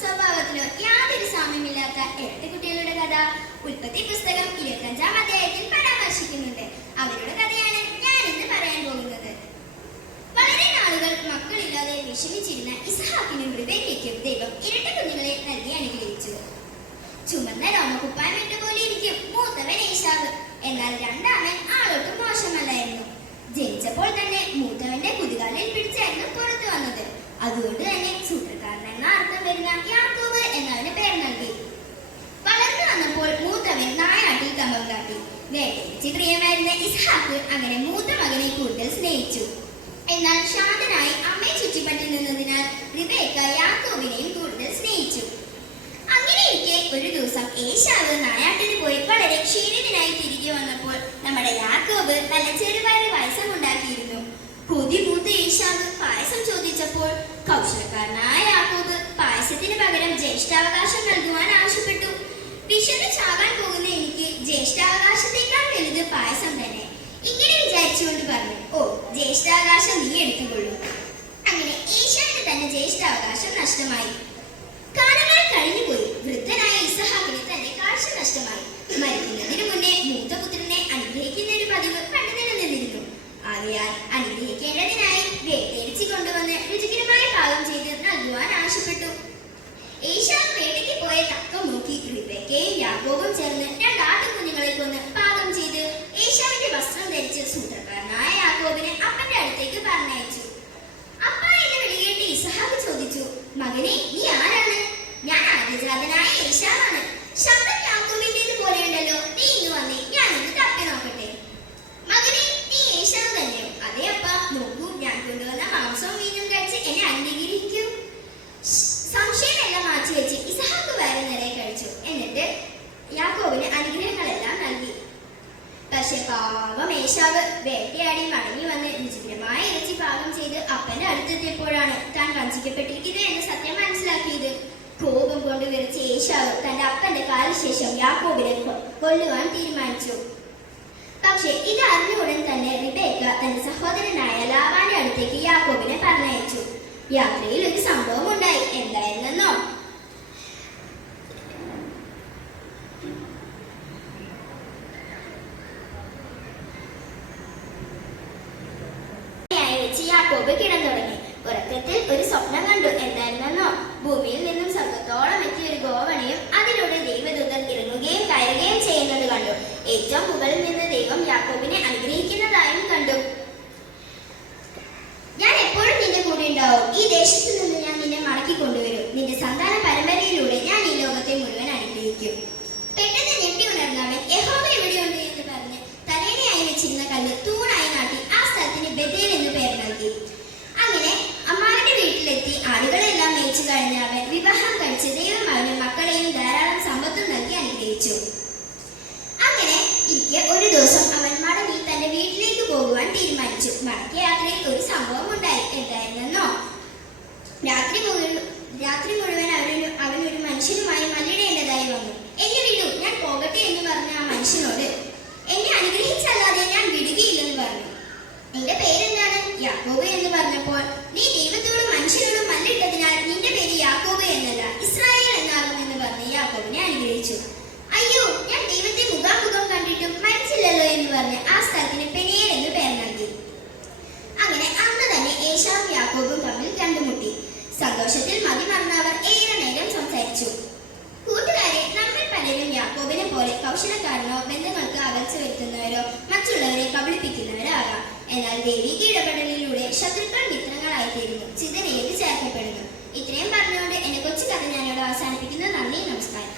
സ്വഭാവത്തിലോ യാതൊരു സാമ്യമില്ലാത്ത ഇരട്ട കുട്ടികളുടെ കഥ ഉൽപ്പത്തി പുസ്തകം 25-ാം അധ്യായത്തിൽ പരാമർശിക്കുന്നുണ്ട്. അവരുടെ കഥയാണ് ഞാൻ ഇന്ന് പറയാൻ പോകുന്നത്. വളരെ നാളുകൾ മക്കളില്ലാതെ വിഷമിച്ചിരുന്ന ഇസ്ഹാക്കിനും റിബേക്കയ്ക്കും ദൈവം ഇരട്ട കുഞ്ഞുങ്ങളെ നൽകി അനുഗ്രഹിച്ചു. ചുമന്ന രോമകുപ്പായമിട്ട പോലെ ഇരിക്കും മൂത്തവൻ ഏശാവ്. എന്നാൽ രണ്ടാമൻ ആളൊട്ടും മോശമല്ലായിരുന്നു. ജനിച്ചപ്പോൾ തന്നെ മൂത്തവന്റെ കുതികാലിൽ പിടിച്ചായിരുന്നു പുറത്തു വന്നത്. അതുകൊണ്ട് തന്നെ സൂത്രക്കാരൻ എന്ന അർത്ഥം വരുന്ന യാക്കോബ് എന്നവന് പേർ നൽകി. വളർന്നു വന്നപ്പോൾ മൂത്തവൻ നായാട്ടിൽ കമ്പം കാട്ടി. വേട്ടയിച്ച് പ്രിയമായിരുന്ന ഇസ്ഹാക്ക് അങ്ങനെ മൂത്ത മകനെ കൂടുതൽ സ്നേഹിച്ചു. എന്നാൽ ശാന്തനായി അമ്മയെ ചുറ്റിപ്പറ്റി നിന്നതിനാൽ റിബേക്ക യാക്കോബിനെയും കൂടുതൽ സ്നേഹിച്ചു. അങ്ങനെയിരിക്കെ ഒരു ദിവസം ഏശാവ് നായാട്ടിന് പോയി വളരെ ക്ഷീണിതനായി തിരികെ വന്നപ്പോൾ നമ്മുടെ യാക്കോബ് നല്ല ചെറുപയറ് പായസം ഉണ്ടാക്കിയിരുന്നു. കൊതി മൂത്ത ഏശാവ് പായസം ചോദിച്ചപ്പോൾ കൗശലക്കാരനായ യാക്കോബ് പായസത്തിന് പകരം ജ്യേഷ്ഠാവകാശം നൽകുവാൻ ആവശ്യപ്പെട്ടു. വിശന്ന് ചാകാൻ പോകുന്ന എനിക്ക് ജ്യേഷ്ഠാവകാശത്തേക്കാൾ വലുത് പായസം തന്നെ. ഇങ്ങനെ വിചാരിച്ചുകൊണ്ട് പറഞ്ഞു, ഓ ജ്യേഷ്ഠാവകാശം നീ എടുത്തുകൊള്ളൂ. അങ്ങനെ ഏശാവിന് തന്നെ ജ്യേഷ്ഠാവകാശം നഷ്ടമായി. കാലങ്ങൾ കഴിഞ്ഞുപോയി. വൃദ്ധനായ ഇസ്ഹാക്കിന് തന്റെ കാഴ്ച നഷ്ടമായി. മരിക്കുന്നതിന് മുന്നേ മൂത്തപുത്രനെ അനുഗ്രഹിക്കുന്ന ഒരു പതിവ് പണ്ട് നിലനിന്നിരുന്നു. ആകയാൽ അനുഗ്രഹിക്കേണ്ടതിനായി വേട്ടയിറച്ചി കൊണ്ടുവന്ന് രുചികരമായ പാകം ചെയ്ത് നൽകുവാൻ ആവശ്യപ്പെട്ടു. ഏശാവ് വേട്ടയ്ക്ക് പോയ തക്കം നോക്കി റിബേക്കയും യാക്കോബും ചേർന്ന് രണ്ട് ആട്ടുകുഞ്ഞുങ്ങളെ കൊന്ന് പാകം ചെയ്ത് ഏശാവിന്റെ വസ്ത്രം ധരിച്ച് സൂത്രക്കാരനായ യാക്കോബിനെ അപ്പന്റെ അടുത്തേക്ക് പറഞ്ഞയച്ചു. അപ്പ എന്ന് വിളികേട്ട് ഇസ്ഹാക്ക് ചോദിച്ചു, മകനെ നീ ആരാണ്? ഞാൻ ആദ്യജാതനായ ഏശാവാണ്. ശബ്ദം യാക്കോബിന്റേത് പോലെയുണ്ടല്ലോ. നീ ഇന്ന് വന്നേ, ഞാനൊന്ന് തപ്പി നോക്കട്ടെ. മകനെ നീ ഏശാവ് തന്നെയോ? അതെ അപ്പ. നോക്കൂ, ഞാൻ കൊണ്ടുവന്ന മാംസവും മീനും കഴിച്ച് എന്നെ അനുഗ്രഹിക്കൂ. സംശയമെല്ലാം മാറ്റി വെച്ച് ഇസ്ഹാക്ക് വയറ് നിറയെ കഴിച്ചു. എന്നിട്ട് യാക്കോബിന് അനുഗ്രഹങ്ങളെല്ലാം നൽകി. പക്ഷെ പാവം ഏശാവ് വേട്ടയാടി മടങ്ങി വന്ന് രുചികരമായ ഇറച്ചി പാകം ചെയ്ത് അപ്പന്റെ അടുത്തെത്തിയപ്പോഴാണ് താൻ വഞ്ചിക്കപ്പെട്ടിരിക്കുന്നത് എന്ന് സത്യം മനസ്സിലാക്കിയത്. കോപം കൊണ്ട് വിറച്ച ഏശാവ് തന്റെ അപ്പന്റെ കാലശേഷം യാക്കോബിനെ കൊല്ലുവാൻ തീരുമാനിച്ചു. പക്ഷെ ഇത് അറിഞ്ഞ ഉടൻ തന്നെ റിബേക്ക തന്റെ സഹോദരനായ ലാബാന്റെ അടുത്തേക്ക് യാക്കോബിനെ പറഞ്ഞയച്ചു. യാത്രയിൽ ഒരു സംഭവം ഉണ്ടായി. എന്തായിരുന്നെന്നോ? യാക്കോബ് കിടന്നു തുടങ്ങി. ഉറക്കത്തിൽ ഒരു സ്വപ്നം കണ്ടു. എന്തായിരുന്നെന്നോ? ഭൂമിയിൽ നിന്നും സ്വർഗത്തോളം എത്തിയ ഒരു ഗോവണിയും അതിലൂടെ ദൈവദൂതൻ ഇറങ്ങുകയും കയറുകയും ചെയ്യുന്നത് കണ്ടു. ഏറ്റവും മുകളിൽ നിന്ന് ദൈവം യാക്കോബിനെ അനുഗ്രഹിക്കുന്നതായും കണ്ടു. ഞാൻ എപ്പോഴും നിന്റെ കൂടെ ഉണ്ടാവും. ഈ ദേശത്ത് നിന്ന് ഞാൻ നിന്നെ മടക്കി കൊണ്ടുവരും. നിന്റെ സന്താന പരമ്പരയിലൂടെ ഞാൻ ഈ ലോകത്തെ മുഴുവൻ അനുഗ്രഹിക്കും. പെട്ടെന്ന് ഞെട്ടി ഉണർന്നവൻ യഹോവ എവിടെയുണ്ട് എന്ന് പറഞ്ഞ് തലേണയായി വെച്ചിരുന്ന കല്ല് തൂണായി നാട്ടി ആ സ്ഥലത്തിന് ബെഥേൽ എന്ന് പേർ നൽകി. അങ്ങനെ അമ്മാവന്റെ വീട്ടിലെത്തി ആടുകളെല്ലാം മേയിച്ചു കഴിഞ്ഞ അവൻ വിവാഹം കഴിച്ച് ദൈവം അവന് മക്കളെയും ധാരാളം സമ്പത്തും നൽകി അനുഗ്രഹിച്ചു. അങ്ങനെ ഇരിക്കെ ഒരു ദിവസം അവൻ മടങ്ങി തന്റെ വീട്ടിലേക്ക് പോകുവാൻ തീരുമാനിച്ചു. മടക്കിയ യാത്രയിൽ ഒരു സംഭവം ഉണ്ടായി. എന്തായിരുന്നെന്നോ? രാത്രി മുഴുവൻ അവനൊരു മനുഷ്യനുമായി മല്ലിടേണ്ടതായി വന്നു. എന്നെ വിടൂ, ഞാൻ പോകട്ടെ എന്ന് പറഞ്ഞ ആ മനുഷ്യനോട് എന്നെ അനുഗ്രഹിച്ചല്ലാതെ ഞാൻ വിടുകയില്ലെന്ന് പറഞ്ഞു. നിന്റെ പേരെന്താണ്? യാക്കോബ് എന്ന് പറഞ്ഞപ്പോൾ, നീ ദൈവത്തോടും മനുഷ്യരോടും മല്ലിട്ടതിനാൽ നിന്റെ പേര് യാക്കോബ് എന്നല്ല ഇസ്രായേൽ എന്നാകുമെന്ന് പറഞ്ഞ് യാക്കോബിനെ അനുഗ്രഹിച്ചു. അയ്യോ, ഞാൻ ദൈവത്തെ മുഖാമുഖം കണ്ടിട്ടും മരിച്ചില്ലല്ലോ എന്ന് പറഞ്ഞ് ആ സ്ഥലത്തിന് പെനിയേൽ എന്ന് പേർ നൽകി. അങ്ങനെ അന്ന് തന്നെ ഏശാവും യാക്കോബും തമ്മിൽ കണ്ടുമുട്ടി. സന്തോഷത്തിൽ മതിമറന്നവർ ഏറെ നേരം സംസാരിച്ചു. കൂട്ടുകാരെ, നമ്മൾ പലരും യാക്കോബിനെ പോലെ കൗശലക്കാരനോ ബന്ധങ്ങൾക്ക് അകൽച്ച വരുത്തുന്നവരോ മറ്റുള്ളവരെ കബളിപ്പിക്കുന്നവരോ ആകാം. എന്നാൽ ദൈവിക ഇടപെടലിലൂടെ ശത്രുക്കൾ മിത്രങ്ങളായി തീരുന്നു, ചിതറിയേക്ക് ചേർക്കപ്പെടുന്നു. ഇത്രയും പറഞ്ഞുകൊണ്ട് എന്റെ കൊച്ചു കഥ ഞാനിവിടെ അവസാനിപ്പിക്കുന്നു. നന്ദി, നമസ്കാരം.